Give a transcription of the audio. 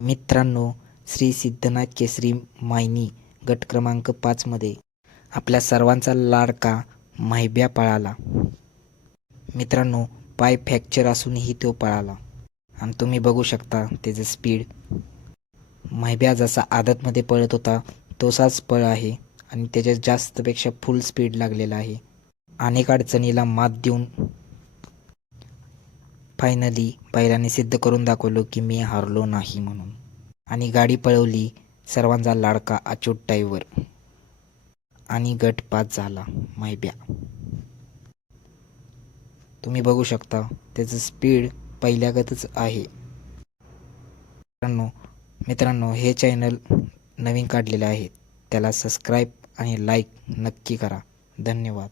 मित्रांनो श्री सिद्धनाथ केसरी मायनी गट क्रमांक पाचमध्ये आपल्या सर्वांचा लाडका म्हायब्या पळाला. मित्रांनो पाय फ्रॅक्चर असूनही तो पळाला. आणि तुम्ही बघू शकता त्याचं स्पीड म्हायब्या जसा आदतमध्ये पळत होता तसाच पळ आहे आणि त्याच्या जास्तपेक्षा फुल स्पीड लागलेला आहे. अनेक अडचणीला मात देऊन फायनली बैलाने सिद्ध करून दाखवलं की मी हारलो नाही म्हणून. आणि गाडी पळवली सर्वांचा लाडका अचूट ड्रायव्हर आणि गट पास झाला मायब्या तुम्ही बघू शकता त्याचं स्पीड पहिल्यागतच आहे. मित्रांनो मित्रांनो हे चॅनल नवीन काढलेले आहे. त्याला सबस्क्राईब आणि लाईक नक्की करा. धन्यवाद.